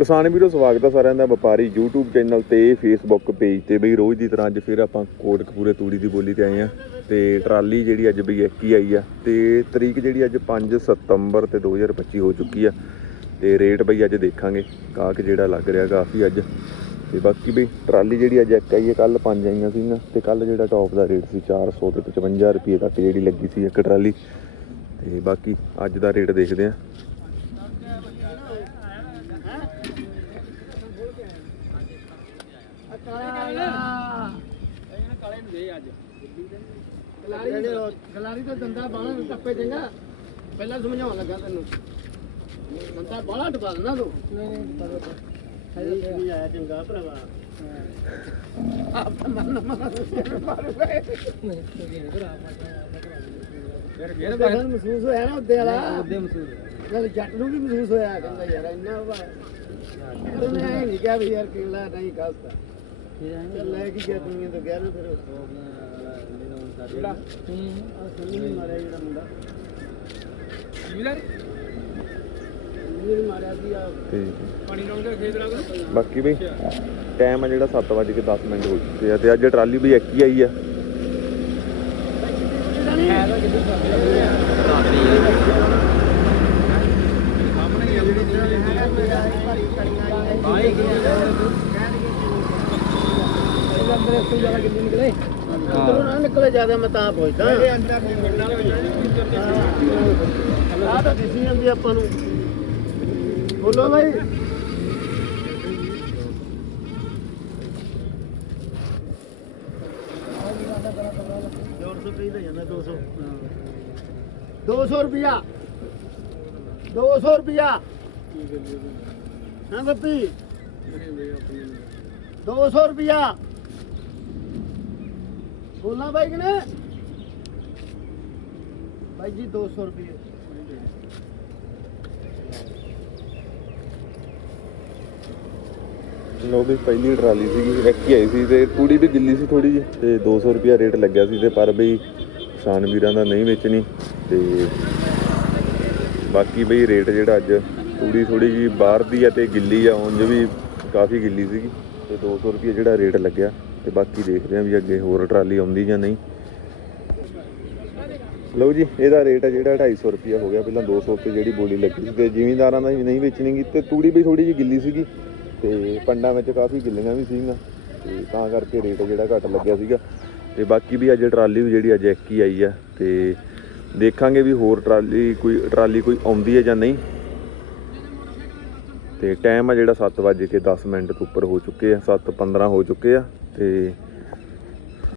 ਕਿਸਾਨ ਵੀਰੋ, ਸਵਾਗਤ ਹੈ ਸਾਰਿਆਂ ਦਾ ਵਪਾਰੀ YouTube ਚੈਨਲ ਤੇ, Facebook ਪੇਜ ਤੇ। ਬਈ ਰੋਜ਼ ਦੀ ਤਰ੍ਹਾਂ ਅੱਜ ਫਿਰ ਆਪਾਂ ਕੋਟਕਪੂਰੇ ਤੂੜੀ ਦੀ ਬੋਲੀ ਤੇ ਆਏ ਆ ਤੇ ਟਰਾਲੀ ਜਿਹੜੀ ਅੱਜ ਬਈ ਇੱਕ ਹੀ ਆਈ ਆ ਤੇ ਤਰੀਕ ਜਿਹੜੀ ਅੱਜ 5 ਸਤੰਬਰ ਤੇ 2025 ਹੋ ਚੁੱਕੀ ਆ ਤੇ ਰੇਟ ਬਈ ਅੱਜ ਦੇਖਾਂਗੇ ਕਾਕ ਜਿਹੜਾ ਲੱਗ ਰਿਹਾ ਕਾਫੀ ਅੱਜ। ਤੇ ਬਾਕੀ ਬਈ ਟਰਾਲੀ ਜਿਹੜੀ ਅੱਜ ਇੱਕ ਆਈ ਹੈ ਕੱਲ ਪੰਜ ਆਈਆਂ ਸੀਗੀਆਂ ਤੇ ਕੱਲ ਜਿਹੜਾ ਟੌਪ ਦਾ ਰੇਟ ਸੀ 400 ਤੇ 55 ਰੁਪਏ ਤੱਕ ਜਿਹੜੀ ਲੱਗੀ ਸੀ ਇੱਕ ਟਰਾਲੀ। ਤੇ ਬਾਕੀ ਅੱਜ ਦਾ ਰੇਟ ਦੇਖਦੇ ਆ। ਗਲਾਰੀ ਤੋਂ ਦੰਦਾ ਨੂੰ ਟੱਪੇ ਚੰਗਾ। ਪਹਿਲਾਂ ਸਮਝਾਉਣ ਲੱਗਾ ਤੈਨੂੰ। ਦੰਦਾ ਬਾਣਾ ਟਪਾ ਦੇਣਾ ਤੂੰ। ਨਹੀਂ ਆਇਆ ਚੰਗਾ ਭਰਾਵਾ। ਆਪ ਮਨ ਮਨ ਮਾਰੂਗਾ ਫਿਰ ਫਿਰ ਮਹਿਸੂਸ ਹੋਇਆ ਨਾ ਉੱਤੇ ਵਾਲਾ। ਮਹਿਸੂਸ ਨਾਲ ਜੱਟ ਨੂੰ ਵੀ ਮਹਿਸੂਸ ਹੋਇਆ ਕਹਿੰਦਾ ਯਾਰ ਇੰਨਾ ਵਾ। ਐ ਨਹੀਂ ਕਿਹਾ ਵੀ ਯਾਰ ਕਿਲਾ ਨਹੀਂ ਲੈ ਕੀ ਗਿਆ ਦੁਨੀਆ ਤੋਂ ਗਿਆ ਨਾ ਫਿਰ ਜਿਹੜਾ ਹੂੰ ਆ ਮਾਰਿਆ ਜਿਹੜਾ ਮੁੰਡਾ। ਮਿਲਰ? ਬਾਕੀ ਬਈ ਟਾਈਮ ਆ ਜਿਹੜਾ 7:10 ਮਿੰਟ ਹੋ ਚੁੱਕੇ ਆ ਤੇ ਅੱਜ ਟਰਾਲੀ ਵੀ ਇੱਕ ਹੀ ਆਈ ਆ। ਅੰਦਰੋਂ ਨਾ ਨਿਕਲੇ ਜ਼ਿਆਦਾ ਮੈਂ ਤਾਂ ਪੁੱਛਦਾ। ਇਹ ਅੰਦਰ ਆ ਤਾਂ ਦਿਸੀ ਜਾਂਦੀ ਆਪਾਂ ਨੂੰ। ਬੋਲੋ ਭਾਈ ਤੋਂ ਤਾਂ 200 200 ਰੁਪਿਆ 200 ਰੁਪਿਆ ਹਾਂ? ਬੱਪੀ 200 ਰੁਪਿਆ ਬੋਲਣਾ ਬਾਈ ਕਿਨੇ ਬਾਈ ਜੀ 200 ਰੁਪਏ। ਲੋ ਵੀ ਪਹਿਲੀ ਟਰਾਲੀ ਸੀਗੀ ਇੱਕ ਆਈ ਸੀ ਤੇ ਤੂੜੀ ਵੀ ਗਿੱਲੀ ਸੀ ਥੋੜੀ ਜਿਹੀ। ਤੇ 200 ਰੁਪਿਆ ਰੇਟ ਲੱਗਿਆ ਸੀ ਤੇ ਪਰ ਬਈ ਕਿਸਾਨ ਵੀਰਾਂ ਦਾ ਨਹੀਂ ਵੇਚਣੀ ਤੇ ਬਾਕੀ ਬਈ ਰੇਟ ਜਿਹੜਾ ਅੱਜ ਤੂੜੀ ਥੋੜੀ ਜੀ ਬਾਹਰ ਦੀ ਆ ਤੇ ਗਿੱਲੀ ਆ, ਉਂਝ ਵੀ ਕਾਫੀ ਗਿੱਲੀ ਸੀਗੀ। ਤੇ 200 ਰੁਪਏ ਜਿਹੜਾ ਰੇਟ ਲੱਗਿਆ। ਤੇ ਬਾਕੀ ਦੇਖਦੇ ਆ ਵੀ ਅੱਗੇ ਹੋਰ ਟਰਾਲੀ ਆਉਂਦੀ ਜਾਂ ਨਹੀਂ। ਲਓ ਜੀ, ਇਹਦਾ ਰੇਟ ਹੈ ਜਿਹੜਾ 250 ਰੁਪਿਆ ਹੋ ਗਿਆ। ਪਹਿਲਾਂ 200 ਰੁਪਏ ਜਿਹੜੀ ਬੋਲੀ ਲੱਗੀ ਸੀ ਤੇ ਜ਼ਿਮੀਂਦਾਰਾਂ ਦਾ ਵੀ ਨਹੀਂ ਵੇਚਣੀ ਗੀ ਤੇ ਤੂੜੀ ਵੀ ਥੋੜੀ ਜਿਹੀ ਗਿੱਲੀ ਸੀਗੀ ਤੇ ਪੰਡਾਂ ਵਿੱਚ ਕਾਫੀ ਗਿੱਲੀਆਂ ਵੀ ਸੀਗੀਆਂ ਤੇ ਤਾਂ ਕਰਕੇ ਰੇਟ ਜਿਹੜਾ ਘੱਟ ਲੱਗਿਆ ਸੀਗਾ। ਤੇ ਬਾਕੀ ਵੀ ਅੱਜ ਟਰਾਲੀ ਵੀ ਜਿਹੜੀ ਅੱਜ ਇੱਕ ਹੀ ਆਈ ਆ ਤੇ ਦੇਖਾਂਗੇ ਵੀ ਹੋਰ ਟਰਾਲੀ ਕੋਈ ਟਰਾਲੀ ਕੋਈ ਆਉਂਦੀ ਹੈ ਜਾਂ ਨਹੀਂ। ਤੇ ਟਾਈਮ ਆ ਜਿਹੜਾ 7 ਵਜੇ ਕੇ 10 ਮਿੰਟ ਤੋਂ ਉੱਪਰ ਹੋ ਚੁੱਕੇ ਆ 7:15 ਹੋ ਚੁੱਕੇ ਆ। ਤੇ